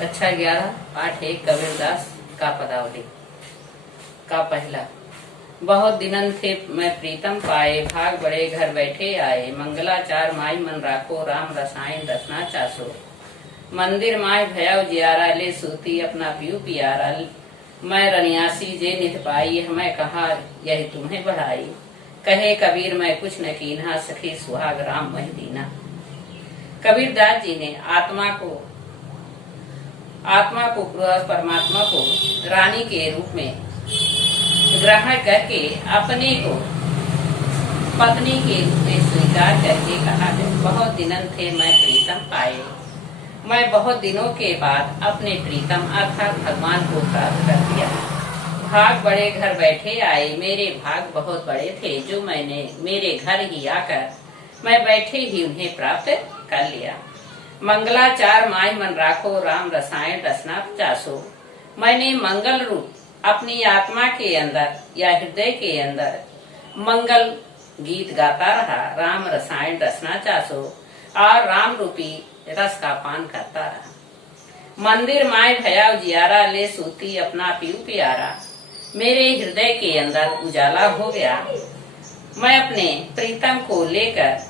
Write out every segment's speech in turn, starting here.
कक्षा 11 पाठ 1 कबीरदास का पदावली का पहला। बहुत दिनन थे मैं प्रीतम पाए, भाग बड़े घर बैठे आए। मंगलाचार माई मन राखो, राम रसायन रसना चासो। मंदिर माय भयाव जियारा, ले सूती अपना पीऊ पियारा। मैं रनियासी जे निध पाई, मैं कहा यही तुम्हें बढ़ाई। कहे कबीर मैं कुछ न कीन्हा, सखी सुहाग राम मह दीना। कबीरदास जी ने आत्मा को परमात्मा को रानी के रूप में ग्रहण करके अपने को पत्नी के रूप में स्वीकार करके कहा है, बहुत दिनन थे मैं प्रीतम पाए। मैं बहुत दिनों के बाद अपने प्रीतम अर्थात भगवान को प्राप्त कर दिया। भाग बड़े घर बैठे आए, मेरे भाग बहुत बड़े थे जो मैंने मेरे घर ही आकर मैं बैठे ही उन्हें प्राप्त कर लिया। मंगलाचार माय मन राखो, राम रसायन रसना चासो। मैंने मंगल रूप अपनी आत्मा के अंदर या हृदय के अंदर मंगल गीत गाता रहा, राम रसायन रसना चासो, और राम रूपी रस का पान करता रहा। मंदिर माय भयाव जियारा, ले सूती अपना पीऊ पियारा। मेरे हृदय के अंदर उजाला हो गया। मैं अपने प्रीतम को लेकर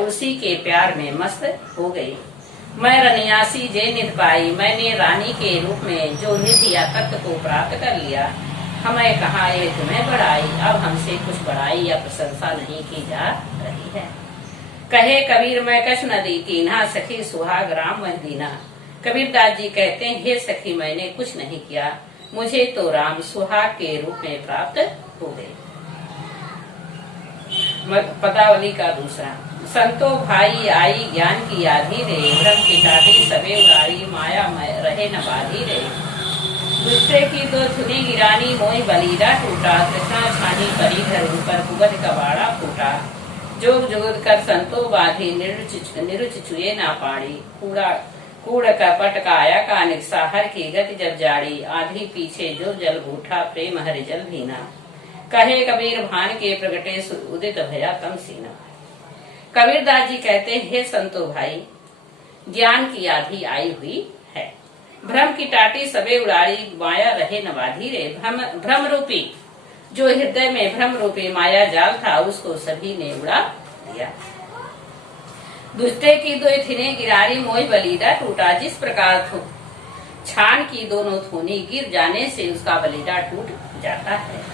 उसी के प्यार में मस्त हो गई। मैं रनियासी जे निध पाई, मैंने रानी के रूप में जो निध या तत्व को प्राप्त कर लिया। हमें कहा ये तुम्हें बढ़ाई, अब हमसे कुछ बढ़ाई या प्रशंसा नहीं की जा रही है। कहे कबीर मैं कछ न दी कीन्हा, सखी सुहाग राम मह दीना। कबीरदास जी कहते हैं, हे सखी मैंने कुछ नहीं किया, मुझे तो राम सुहाग के रूप में प्राप्त हो गए। पदावली का दूसरा। संतो भाई आई ज्ञान की आधी रे, भ्रम की टाटी सबे उड़ाई, माया में रहे न बाधी रे। दूसरे की दो धुनी गिरानी, मोई बलीरा टूटा, कृष्णा छानी परी घर ऊपर कुबद कबाड़ा फूटा। जोग जोग कर संतो बाधी, निरुच चुए ना पाड़ी। कूड़ कपट का आया का निक्सा, हर की गति जब जाड़ी। आधी पीछे जो जल बूठा, प्रेम हरि जल भीना। कहे कबीर भान के प्रगटे, उदित भया तम सीना। कबीरदास जी कहते हैं, हे संतो भाई, ज्ञान की आधी आई हुई है, भ्रम की टाटी सबे उड़ाई, माया रहे न बाधी रे। भ्रम रूपी जो हृदय में भ्रम रूपी माया जाल था, उसको सभी ने उड़ा दिया। दूसरे की दो थिने गिरारी, मोह बलीदा टूटा। जिस प्रकार छान की दोनों थोनी गिर जाने से उसका बलीदा टूट जाता है।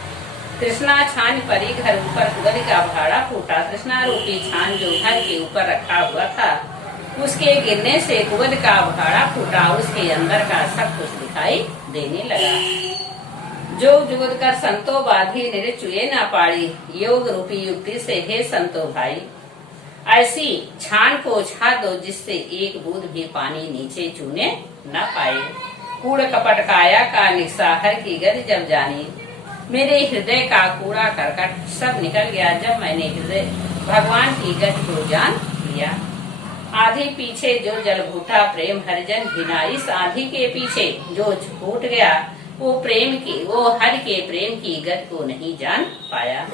कृष्णा छान परी घर ऊपर कुबद का भाड़ा फूटा। कृष्णा रूपी छान जो घर के ऊपर रखा हुआ था, उसके गिरने से कुबद का भाड़ा फूटा। उसके अंदर का सब कुछ दिखाई देने लगा। जो जुगद कर संतो बाधी, निरचुए ना पाड़ी। योग रूपी युक्ति से हे संतो भाई, ऐसी छान को छा दो जिससे एक बूंद भी पानी नीचे चूने न पाए। कूड़ कपट काया का निशा, हर की गति जब जानी। मेरे हृदय का कूड़ा करकट सब निकल गया जब मैंने हृदय भगवान की गति को जान लिया। आधी पीछे जो जल भूठा, प्रेम हरिजन भीना। इस आधी के पीछे जो छूट गया, वो हर के प्रेम की गति को नहीं जान पाया।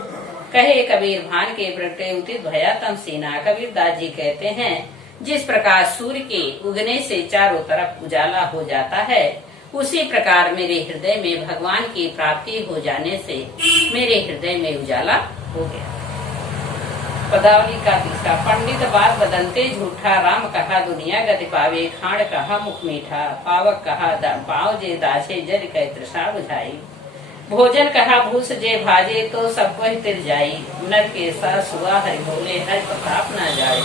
कहे कबीर भान के प्रगटे, उदित भया तम सीना। कबीरदास जी कहते हैं, जिस प्रकार सूर्य के उगने से चारों तरफ उजाला हो जाता है, उसी प्रकार मेरे हृदय में भगवान की प्राप्ति हो जाने से मेरे हृदय में उजाला हो गया। पदावली का तीसरा। पंडित बात बदलते झूठा, राम कहा दुनिया गति पावे। खाड़ कहा मुख मीठा, पावक कहा पाव जे दासे, जल कह तृषा बुझाई। भोजन कहा भूस जे भाजे, तो सबको ही तिर जाई। नर के सास हुआ हरि बोले, हर प्रताप न जाए।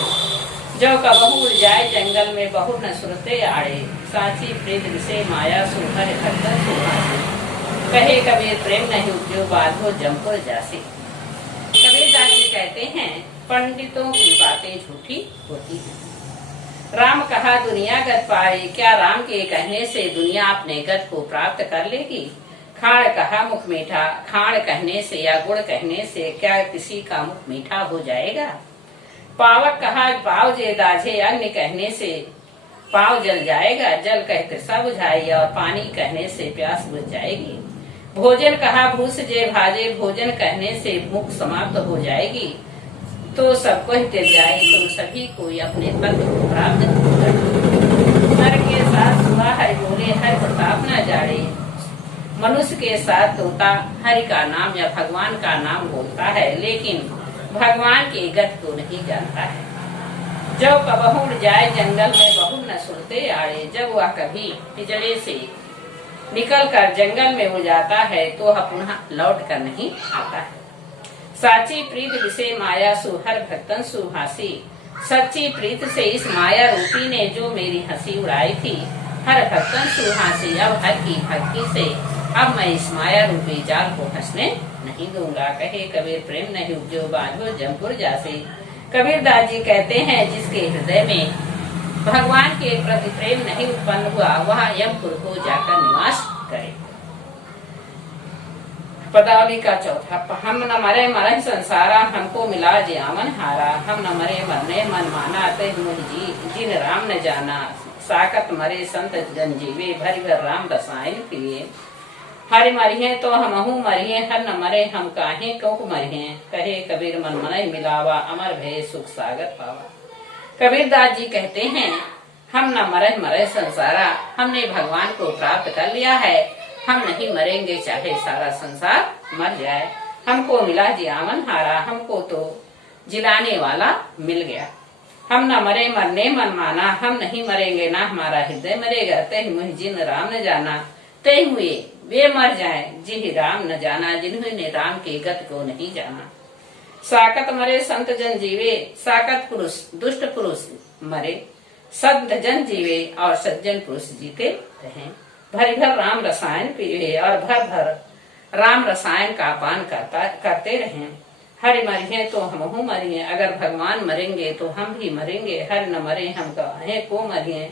जो कबहू उड़ जाए जंगल में, बहु न सुरते आड़े। साची प्रीत से माया, सुहर खत्तर सुहासे। कहे कबीर प्रेम नहीं उपजो, बाधो जमपुर जासे। कबीरदास जी कहते हैं, पंडितों की बातें झूठी होती हैं। राम कहा दुनिया गत पाए, क्या राम के कहने से दुनिया अपने गत को प्राप्त कर लेगी। खाड़ कहा मुख मीठा, खाड़ कहने से या गुड़ कहने से क्या किसी का मुख मीठा हो जाएगा। पावक कहा पाव जे दाझे, अग्नि कहने से पाव जल जाएगा। जल कह तृषा बुझाई, और पानी कहने से प्यास बुझ जाएगी। भोजन कहा भूस जे भाजे, भोजन कहने से भूख समाप्त हो जाएगी। तो सबको ही तिर जाए, तो सभी को अपने पद को प्राप्त कर। साथ हुआ हरि बोले हरि प्रताप न जाड़े। मनुष्य के साथ तोता हरि का नाम या भगवान का नाम बोलता है, लेकिन भगवान की गति को नहीं जानता है। जब कबहू उड़ जाए जंगल में बहू न सुनते आड़े। जब वह कभी पिंजरे से निकल कर जंगल में उड़ जाता है तो वह पुनः लौट कर नहीं आता है। साची प्रीत विषे माया सुहर भक्तन सुहासी। सच्ची प्रीत से इस माया रूपी ने जो मेरी हंसी उड़ाई थी, हर भक्तन सुहासी। अब हर की भक्ति से अब मैं इस माया रूपी जाल को हंसने नहीं दूंगा। कहे कबीर प्रेम नहीं उपजो बांधो जमपुर जासे। कबीरदास जी कहते हैं जिसके हृदय में भगवान के प्रति प्रेम नहीं उत्पन्न हुआ वह यमपुर को जाकर निवास करे। पदावली का चौथा। हम न मरे मरहि संसारा, हमको मिला जे आमन हारा। हम न मरे मरने मन माना, ते जी जिन राम न जाना। साकत मरे संत जन जीवे, भरि भर राम रसायन पिए। हरि मरिये तो हमहु मरिये, हर न मरे हम काहे कहु मरिये। कहे कबीर मन मनहि मिलावा, अमर भय सुख सागर पावा। कबीरदास जी कहते हैं हम न मरे मरे संसारा, हमने भगवान को प्राप्त कर लिया है। हम नहीं मरेंगे चाहे सारा संसार मर जाए। हमको मिला जी आमन हारा, हमको तो जिलाने वाला मिल गया। हम न मरे मरने मन माना, हम नहीं मरेंगे ना हमारा हृदय मरेगा। तहि मुहि जिन राम न जाना, तहि हुए वे मर जाए जिन्हें राम न जाना, जिन्होंने राम की गति को नहीं जाना। साकत मरे संत जन जीवे, साकत पुरुष दुष्ट पुरुष मरे, संत जन जीवे और सज्जन पुरुष जीते रहे। भर भर राम रसायन पीवे और भर भर राम रसायन का पान करते रहे। हरि मरिये तो हमहु मरिये, अगर भगवान मरेंगे तो हम भी मरेंगे। हरि न मरे हम कहे को मरिये,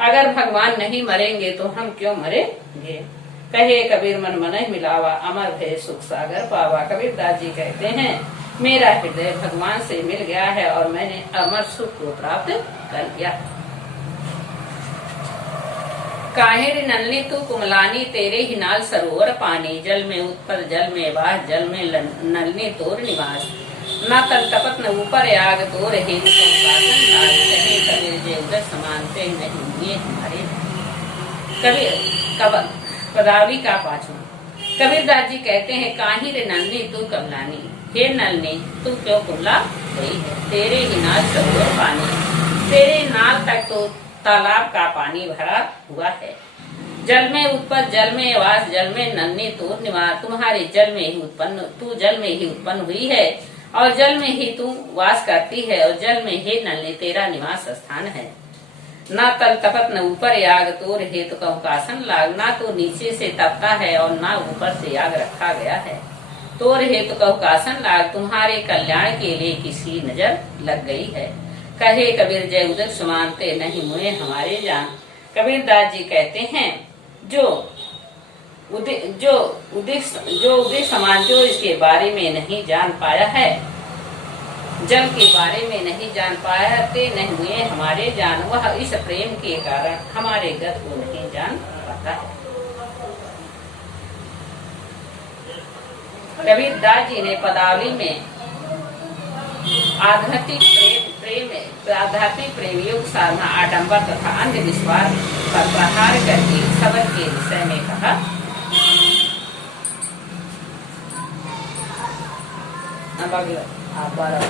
अगर भगवान नहीं मरेंगे तो हम क्यों मरेंगे। कहे कबीर मन मनहि मिलावा, अमर भय सुख सागर पावा। कबीरदास जी कहते हैं मेरा हृदय भगवान से मिल गया है और मैंने अमर सुख को प्राप्त कर लिया। काहेरी नलनी तू कुमलानी, तेरे ही नाल सरोवर पानी। जल में उत्पर जल में वास, जल में नलनी तोर निवास। न तल तपत न ऊपर आग, तोर ही कबीर जे उदर समानते नहीं ये हमारे। कबीर पदावली का पांचवा। कबीरदास जी कहते हैं काहेरी नलनी तू कमलानी, हे नलनी तू क्यों कुमला गई है। तेरे ही नाल सरोवर पानी, तेरे नाल तक तो तालाब का पानी भरा हुआ है। जल में उत्पन्न जल में वास, जल में नन्ही तोर निवास। तुम्हारे जल में ही उत्पन्न, तू जल में ही उत्पन्न हुई है और जल में ही तू वास करती है और जल में ही नन्ही तेरा निवास स्थान है। ना तल तपत न ऊपर आग, तोर हेतु कहूँ कासन लाग। ना तो नीचे से तपता है और ना ऊपर से आग रखा गया है। तोर हेतु कहूँ कासन लाग, तुम्हारे कल्याण के लिए किसी नजर लग गई है। कहे कबीर जय उदक समानते नहीं मुए हमारे जान। कबीरदास जी कहते हैं जो उदित समान जो इसके बारे में नहीं जान पाया है, जल के बारे में नहीं जान पाया है, ते नहीं हुए हमारे जान। वह इस प्रेम के कारण हमारे गत को नहीं जान पाता है। कबीरदास जी ने पदावली में आध्यात्मिक प्रेम योग साधना आडंबर तथा अंधविश्वास पर प्रहार करके सबल के विषय में कहा। अब 12